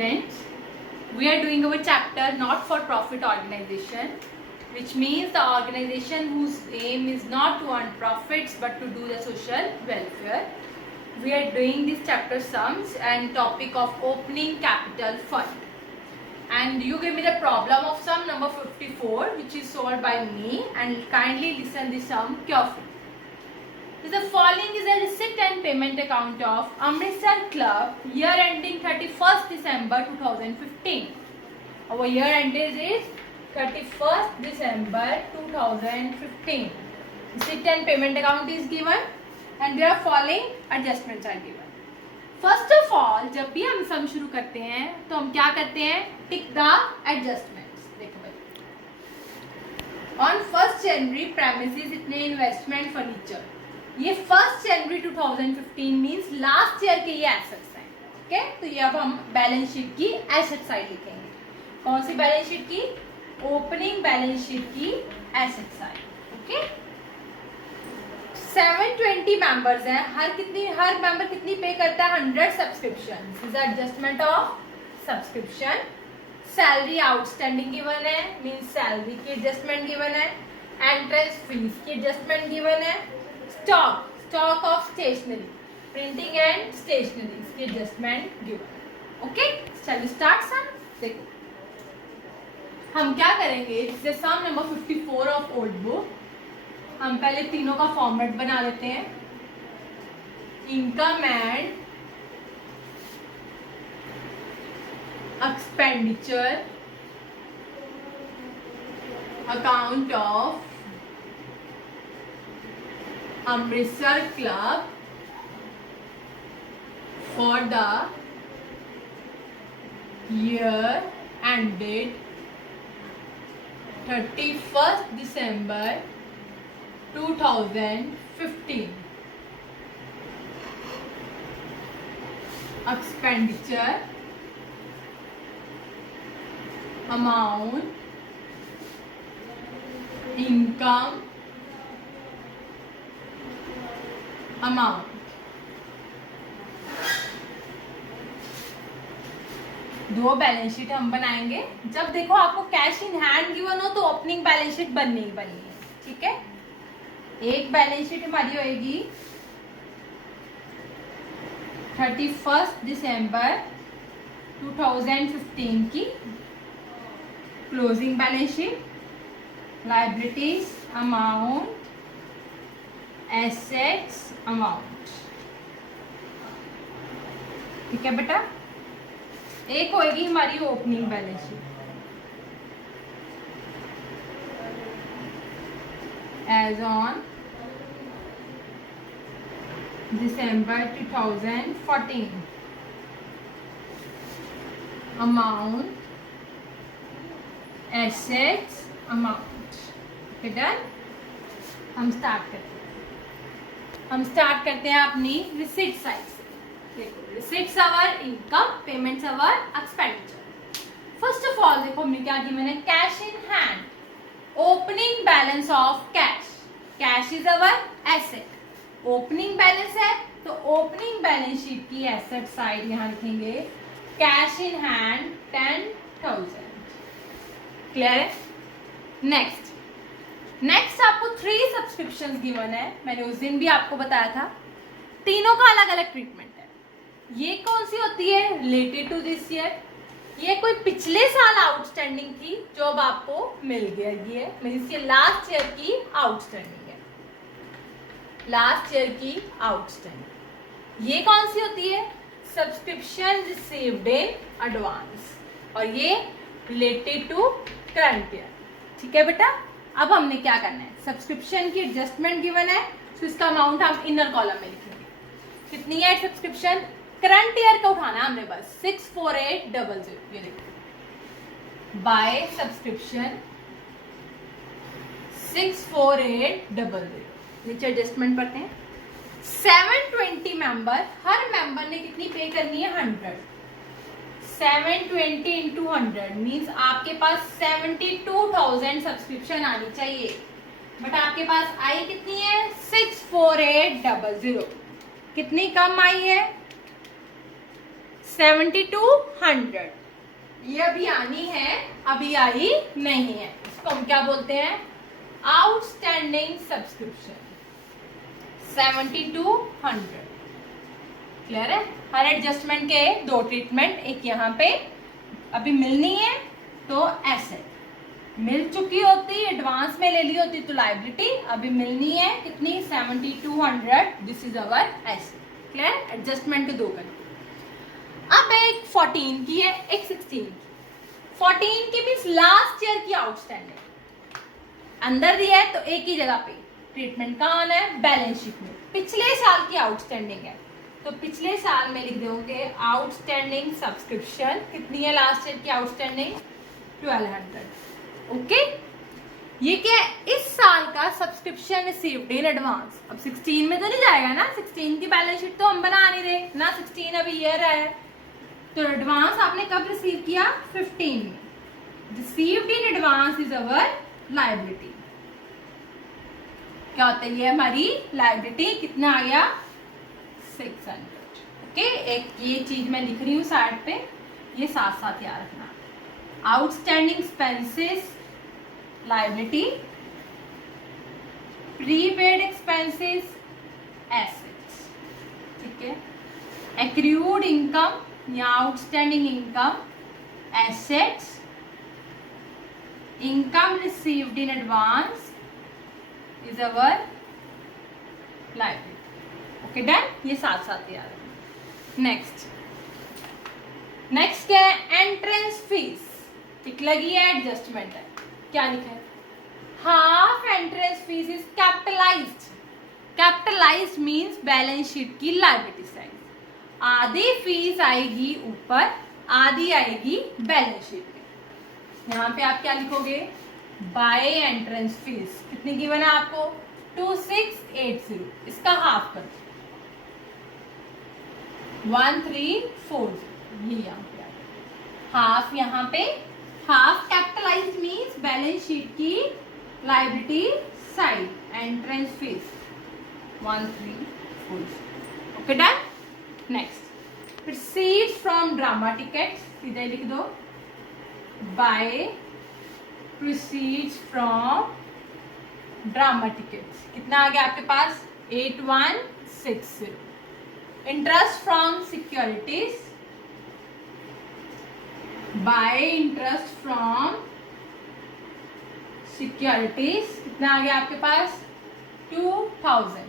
students, we are doing our chapter not for profit organization, which means the organization whose aim is not to earn profits but to do the social welfare. We are doing this chapter sums and topic of opening capital fund. And you give me the problem of sum number 54, which is solved by me, and kindly listen the sum carefully. The following is a receipt and payment account of Amritsar Club year ending 31st December 2015. Our year ended is 31st December 2015. Receipt and payment account is given and there are following adjustments are given. First of all जब भी हम सम शुरू करते हैं तो हम क्या करते हैं, टिक द एडजस्टमेंट्स. देखो भाई, ऑन 1st जनवरी प्रेमिसेस इतने इन्वेस्टमेंट फर्नीचर, ये 1st जनवरी 2015 मींस लास्ट ईयर के ये एसेट्स हैं. ठीक है, तो ये अब हम बैलेंस शीट की एसेट साइड लिखेंगे. कौन सी बैलेंस शीट की? ओपनिंग बैलेंस शीट की एसेट साइड. ओके, 720 मेंबर्स हैं. हर मेंबर कितनी पे करता है? 100 subscription. Is adjustment of subscription. Salary outstanding given है, मींस सैलरी की एडजस्टमेंट गिवन है. एंट्रेंस फीस की एडजस्टमेंट गिवन है. Stock of stationery, printing and stationery की एडजस्टमेंट गिवन. ओके, चलिए स्टार्ट सम. देखो हम क्या करेंगे, जैसे सम नंबर 54 ऑफ ओल्ड बुक, हम पहले तीनों का फॉर्मेट बना लेते हैं. Income and expenditure account of Amritsar club for the year ended 31st December 2015. Expenditure amount, income amount. दो बैलेंस शीट हम बनाएंगे. जब देखो आपको कैश इन हैंड गिवन हो तो ओपनिंग बैलेंस शीट बननी ही बननी है. ठीक है, एक बैलेंस शीट हमारी होएगी 31st दिसंबर 2015 की closing balance sheet. Liabilities amount, assets amount. ठीक है बेटा, एक होएगी हमारी opening balance sheet as on December 2014. Amount, assets amount. Done. हम स्टार्ट करते हैं अपनी रिसीट साइड से. देखो, receipts our income, payments our expenditure. First of all देखो हमने क्या किया, मैंने cash in hand, opening balance of cash. Cash is our asset. Opening balance है तो ओपनिंग बैलेंस शीट की एसेट साइड यहां लिखेंगे कैश इन हैंड 10,000. क्लियर है? नेक्स्ट आपको 3 सब्सक्रिप्शंस गिवन है. मैंने उस दिन भी आपको बताया था. तीनों का अलग अलग ट्रीटमेंट है. ये कौन सी होती है? Related to this year. ये कोई पिछले साल आउटस्टैंडिंग थी जो अब आपको मिल गई है, मीन्स ये लास्ट ईयर की आउटस्टैंडिंग है. लास्ट ईयर की आउटस्टैंडिंग. ये कौन सी होती है? सब्सक्रिप्शन रिसीव्ड इन एडवांस, और ये रिलेटेड टू करंट ईयर. ठीक है बेटा, अब हमने क्या करना है, सब्सक्रिप्शन की एडजस्टमेंट गिवन है तो इसका अमाउंट हम इनर कॉलम में लिखेंगे. कितनी है सब्सक्रिप्शन? करंट ईयर का उठाना है हमने बस 64800. ये देखो, बाय सब्सक्रिप्शन 64800. नीचे एडजस्टमेंट पढ़ते हैं. 720 मेंबर, हर मेंबर ने कितनी पे करनी है? 100. 720 इंटू 100 मीन्स आपके पास 72,000 सब्सक्रिप्शन आनी चाहिए. बट आपके पास आई कितनी है? 64800. कितनी कम आई है? 7200 ये अभी आनी है, अभी आई नहीं है, इसको हम क्या बोलते हैं, आउटस्टैंडिंग सब्सक्रिप्शन 7200। क्लियर है। हर एडजस्टमेंट के दो ट्रीटमेंट, एक यहाँ पे अभी मिलनी है तो एसेट, मिल चुकी होती एडवांस में ले ली होती तो लायबिलिटी, अभी मिलनी है कितनी 7200, this is our asset. Clear. Adjustment के दो करके अब एक 14 की है, एक 16 की। 14 की मीन्स लास्ट ईयर की आउटस्टैंडिंग अंदर दिया है तो एक ही जगह पे ट्रीटमेंट कहाँ आना है, बैलेंस शीट में। पिछले साल की आउटस्टैंडिंग है तो पिछले साल में लिख दोगे आउटस्टैंडिंग सब्सक्रिप्शन कितनी है, लास्ट ईयर की आउटस्टैंडिंग 1200। ओके, ये क्या है, इस साल का सब्सक्रिप्शन रिसीव्ड इन एडवांस। अब 16 में तो नहीं जाएगा ना, 16 की बैलेंस शीट तो हम बना नहीं रहे ना, 16 अभी ईयर है तो एडवांस आपने कब रिसीव किया, 15 में। Received in advance is our liability. क्या होता है, ये हमारी लायबिलिटी कितना आ गया 600। ओके, एक ये चीज मैं लिख रही हूँ साइड पे, ये साथ साथ याद रखना। Outstanding expenses liability, prepaid expenses assets. ठीक है। एक्रूड इनकम या outstanding income assets, income received in advance is our liability. Okay done, ये साथ साथ याद रखना। नेक्स्ट क्या है, एंट्रेंस फीस। टिक लगी है, एडजस्टमेंट है, क्या लिखा है, half entrance fees is capitalised. Capitalised means balance sheet की लायबिलिटी साइड, आधी फीस आएगी ऊपर, आधी आएगी बैलेंस शीट में। यहाँ पे आप क्या लिखोगे, बाय एंट्रेंस फीस कितनी गिवन है आपको 2680, इसका हाफ कर 1340, ये यहाँ पे हाफ, यहाँ पे half capitalised means balance sheet की liability side, entrance fees 1340। Okay done. Next, received from drama tickets, सीधे लिख दो by proceeds from drama tickets, कितना आ गया आपके पास 8160। Interest from securities, by interest from securities, कितना आ गया आपके पास 2000।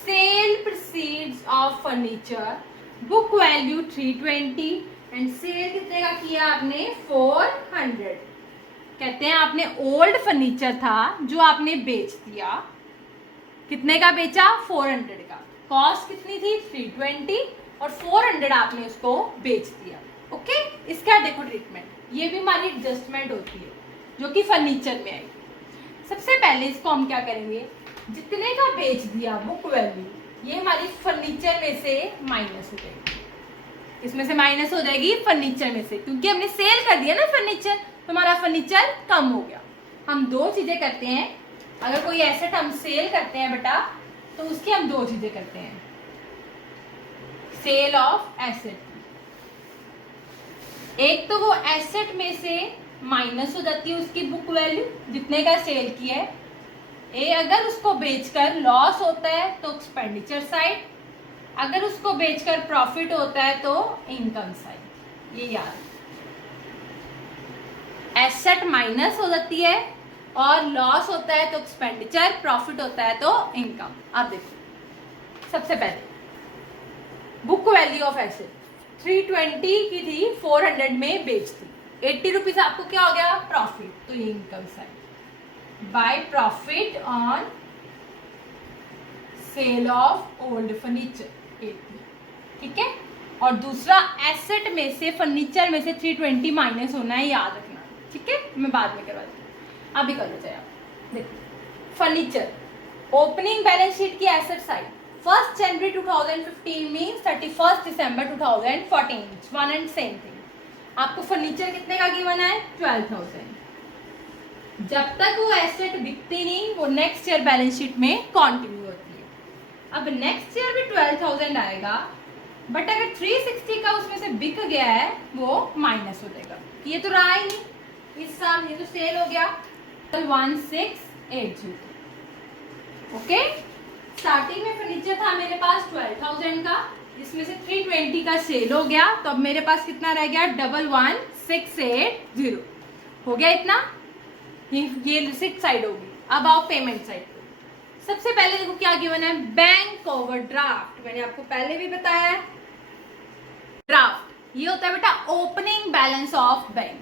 Sale proceeds of furniture, book value 320 and sale कितने का किया आपने 400। कहते हैं आपने ओल्ड फर्नीचर था जो आपने बेच दिया, कितने का बेचा 400 का, कॉस्ट कितनी थी 320 और 400 आपने उसको बेच दिया। ओके, इसका देखो ट्रीटमेंट, ये भी हमारी एडजस्टमेंट होती है जो कि फर्नीचर में आएगी। सबसे पहले इसको हम क्या करेंगे, जितने का बेच दिया बुक वैल्यू, ये हमारी फर्नीचर में से माइनस हो जाएगी, इसमें से माइनस हो जाएगी फर्नीचर में से, क्योंकि हमने सेल कर दिया ना फर्नीचर, तो हमारा फर्नीचर कम हो गया। हम दो चीजें करते हैं, अगर कोई एसेट हम सेल करते हैं बेटा तो उसकी हम दो चीजें करते हैं, सेल ऑफ एसेट, एक तो वो एसेट में से माइनस हो जाती है उसकी बुक वैल्यू जितने का सेल किया है, अगर उसको बेचकर लॉस होता है तो एक्सपेंडिचर साइड, अगर उसको बेचकर प्रॉफिट होता है तो इनकम साइड। ये याद, एसेट माइनस हो जाती है और लॉस होता है तो एक्सपेंडिचर, प्रॉफिट होता है तो इनकम। अब देखो, सबसे पहले बुक वैल्यू ऑफ एसेट 320 की थी, 400 में बेच दी, 80 रुपीज आपको क्या हो गया प्रॉफिट, तो ये income side. By profit on sale of old furniture 80, ठीक है। और दूसरा एसेट में से, फर्नीचर में से 320 माइनस होना है, याद रखना, ठीक है, मैं बाद में करवाती हूँ, अभी कर लो। देखो फर्नीचर, ओपनिंग बैलेंस शीट की एसेट साइड 1 जनवरी 2015 मीन्स 31 दिसंबर 2014, वन एंड सेम थिंग। आपको फर्नीचर कितने का गिवन है 12,000। जब तक वो एसेट बिकती नहीं वो नेक्स्ट ईयर बैलेंस शीट में कंटिन्यू होती है। अब नेक्स्ट ईयर भी 12,000 आएगा बट अगर 360 का उसमें से बिक गया है वो माइनस हो जाएगा। ये तो रहा ही नहीं इस साल, ये तो सेल हो गया 1680। ओके, स्टार्टिंग में फर्नीचर था मेरे पास 12,000 का, जिसमें से 320 का सेल हो गया, तो अब मेरे पास कितना रह गया 11,680 हो गया इतना। ये रिसिप्ट साइड होगी। अब आओ पेमेंट साइड। सबसे पहले देखो क्या गिवन है, बैंक ओवरड्राफ्ट। मैंने आपको पहले भी बताया है, ड्राफ्ट ये होता है बेटा ओपनिंग बैलेंस ऑफ बैंक।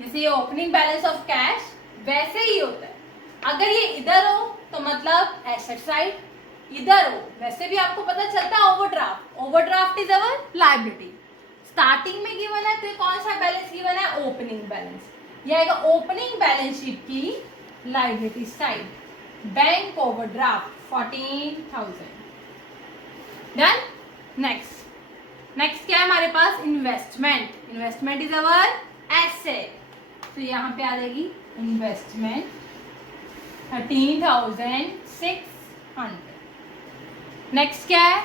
जैसे ये ओपनिंग बैलेंस ऑफ कैश वैसे ही होता है। अगर ये इधर हो तो मतलब एसेट साइड, इधर हो वैसे भी आपको पता चलता है overdraft. Overdraft is our liability. Starting में गिवन है तो कौन सा बैलेंस गिवन है, ओपनिंग बैलेंस। ये आएगा ओपनिंग बैलेंस शीट की liability side, bank overdraft 14,000। Done. Next क्या है हमारे पास, investment. Investment is our asset, तो यहाँ पे आ जाएगी इन्वेस्टमेंट 13,600। नेक्स्ट क्या है,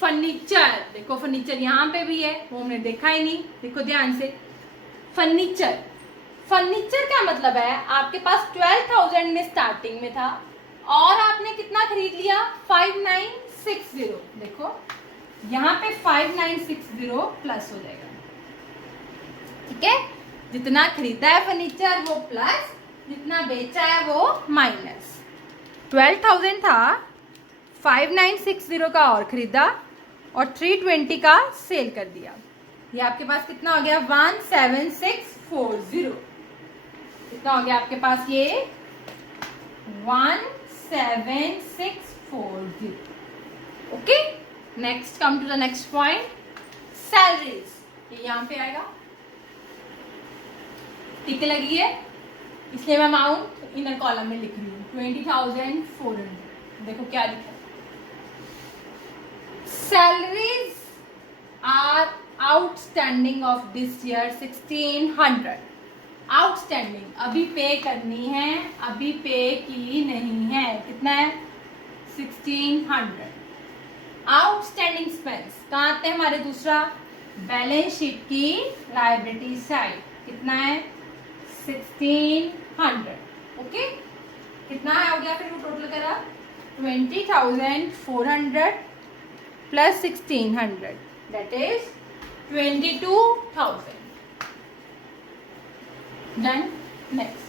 फर्नीचर। देखो फर्नीचर यहाँ पे भी है, वो हमने देखा ही नहीं, देखो ध्यान से। फर्नीचर का मतलब है आपके पास 12,000 में स्टार्टिंग में था और आपने कितना खरीद लिया 5960। देखो यहाँ पे 5960 प्लस हो जाएगा, ठीक है। जितना खरीदा है फर्नीचर वो प्लस, जितना बेचा है वो माइनस। 12,000 था, 5960 का और खरीदा और 320 का सेल कर दिया। ये आपके पास कितना हो गया 17640। कितना हो गया आपके पास ये 17640। Okay, next come to the next point, salaries. ये यहाँ पे आएगा, टिक लगी है इसलिए मैं अमाउंट इनर कॉलम में लिख रही हूँ 20,400। देखो क्या लिखा है, salaries are outstanding of this year 1600। Outstanding अभी पे करनी है, अभी पे की नहीं है, कितना है 1600। आउटस्टैंडिंग एक्सपेंस कहाँ आते हैं हमारे, दूसरा बैलेंस शीट की लायबिलिटी साइड, कितना है 1600। ओके, कितना है हो गया फिर वो टोटल करा 20,400 plus 1600 that is 22,000। Done. Next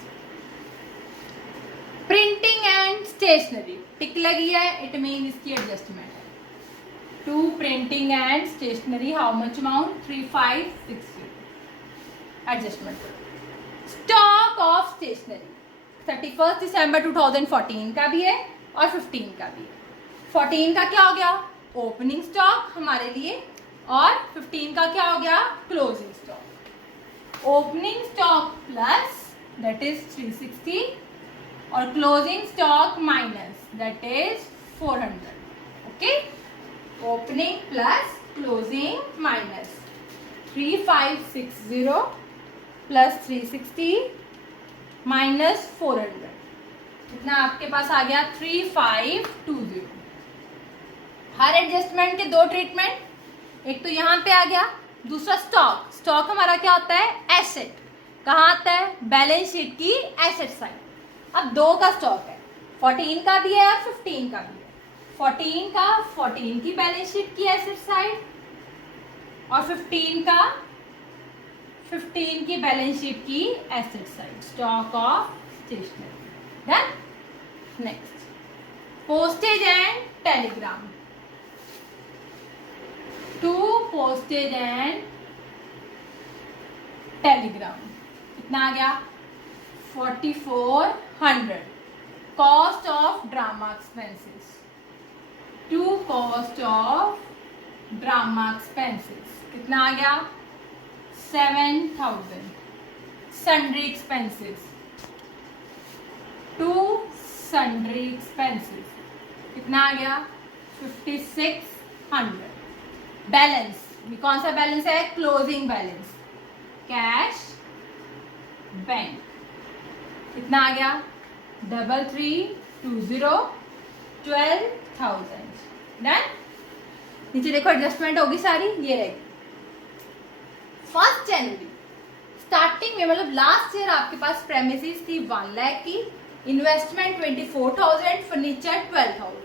printing and stationery, tick लगी है, इट मीन इसकी एडजस्टमेंट है। To printing and stationery how much amount 3560 adjustment. Stock of stationery 31 दिसंबर 2014 का भी है और 15 का भी है। 14 का क्या हो गया ओपनिंग स्टॉक हमारे लिए और 15 का क्या हो गया closing stock. Opening stock plus that is 360 और closing stock minus that is 400। Okay, opening plus closing minus 3560 plus 360 minus 400, कितना आपके पास आ गया 3520। हर एडजस्टमेंट के दो ट्रीटमेंट, एक तो यहाँ पे आ गया, दूसरा स्टॉक। स्टॉक हमारा क्या होता है एसेट, कहाँ आता है बैलेंस शीट की एसेट साइड। अब दो का स्टॉक है, 14 का भी है और 15 का भी है। 14 का 14 की बैलेंस शीट की एसेट साइड और 15 का 15 की बैलेंस शीट की asset side, stock of stationery. Done. Next postage and telegram. To postage and telegram कितना आ गया 4400। Cost of drama expenses, to cost of drama expenses कितना आ गया 7,000। Sundry expenses, to sundry expenses कितना आ गया 5600। बैलेंस, कौन सा बैलेंस है क्लोजिंग बैलेंस, कैश बैंक कितना आ गया 3320 12,000। डन। नीचे देखो एडजस्टमेंट होगी सारी, ये रहेगी। 1 जनवरी स्टार्टिंग में मतलब लास्ट ईयर आपके पास प्रेमिसेस थी 1 लाख की, इन्वेस्टमेंट 24,000, फर्नीचर 12,000।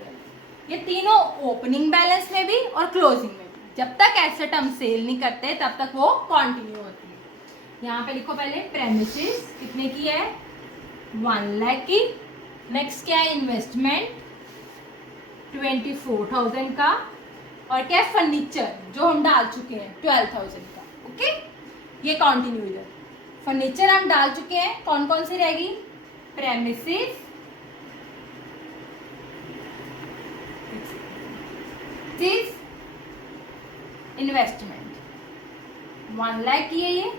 ये तीनों ओपनिंग बैलेंस में भी और क्लोजिंग में भी, जब तक एसेट हम सेल नहीं करते तब तक वो कंटिन्यू होती है। यहाँ पे लिखो पहले प्रेमिसेस कितने की है, 1 लाख की। नेक्स्ट क्या है, इन्वेस्टमेंट 24,000 का, और क्या है, फर्नीचर जो हम डाल चुके हैं 12,000 का। ओके, ये कंटिन्यू है। फर्नीचर हम डाल चुके हैं, कौन कौन सी रहेगी, प्रेमिसेस, इन्वेस्टमेंट 1 लाख की है ये,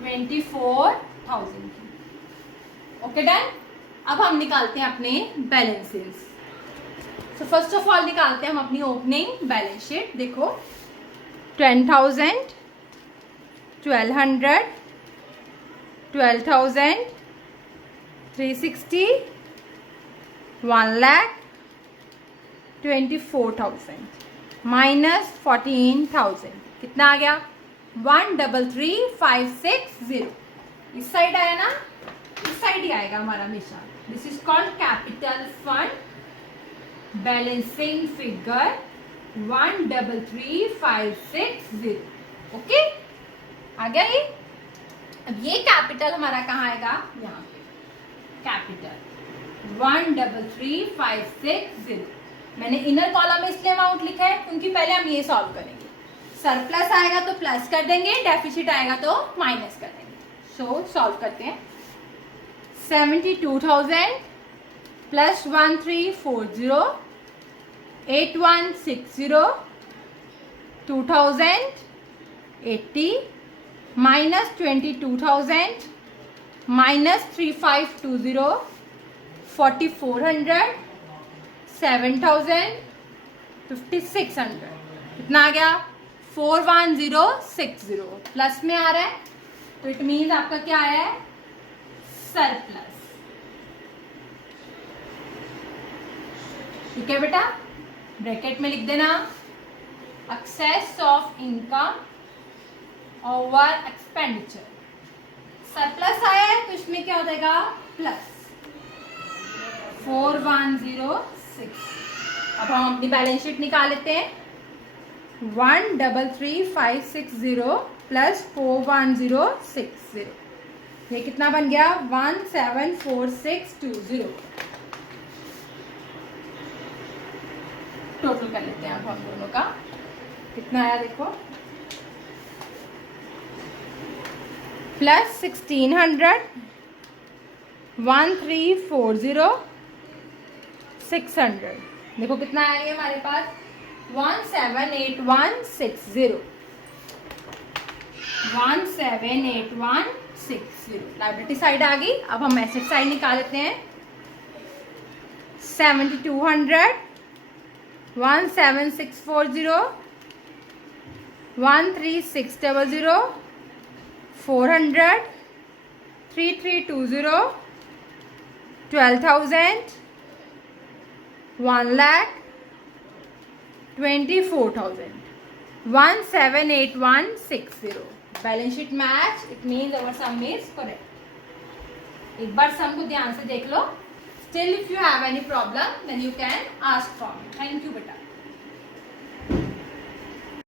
24,000 की। Okay done. अब हम निकालते हैं अपने बैलेंसेस। तो फर्स्ट ऑफ ऑल निकालते हैं हम अपनी ओपनिंग बैलेंस शीट। देखो 10,000, 1,200, 12,000, 360, 1 लाख, 24,000 माइनस 14,000 कितना आ गया, 133,560। इस साइड आया ना, इस साइड ही आएगा हमारा हमेशा। This is called capital fund balancing figure 133,560। Okay, आ गया ये। अब ये कैपिटल हमारा कहाँ आएगा, यहाँ पे कैपिटल 133,560। मैंने इनर कॉलम में इसलिए अमाउंट लिखा है क्योंकि पहले हम ये सॉल्व करेंगे। सरप्लस आएगा तो प्लस कर देंगे, डेफिसिट आएगा तो माइनस कर देंगे। सो सॉल्व करते हैं। 72,000 प्लस 1340, 8160, 2080 माइनस 22,000 माइनस 3520, 4,400, 7,000, 5,600 कितना आ गया, 4,1060। प्लस में आ रहा है तो इट मीन्स आपका क्या आया है, सरप्लस। ठीक है बेटा, ब्रैकेट में लिख देना excess of income over expenditure. Surplus आया है तो इसमें क्या हो जाएगा, प्लस 4,106। अब हम अपनी बैलेंस शीट निकाल लेते हैं। 133,560 प्लस 4,106, ये कितना बन गया, 174620। टोटल कर लेते हैं अब हम दोनों का, कितना आया देखो, प्लस 1,600, 1,340, 600। देखो कितना आया ये हमारे पास, 178160, 178160। लायबिलिटी साइड आ गई। अब हम एसेट साइड निकाल लेते हैं। 7,200, 1,7640, 1,3600, 400, 3,320, 12,000, 1 lakh, 24,000, 178160। Balance sheet match, it means our some is correct. एक बार सम को ध्यान से देख लो। Still if you have any problem then you can ask for me. Thank you beta.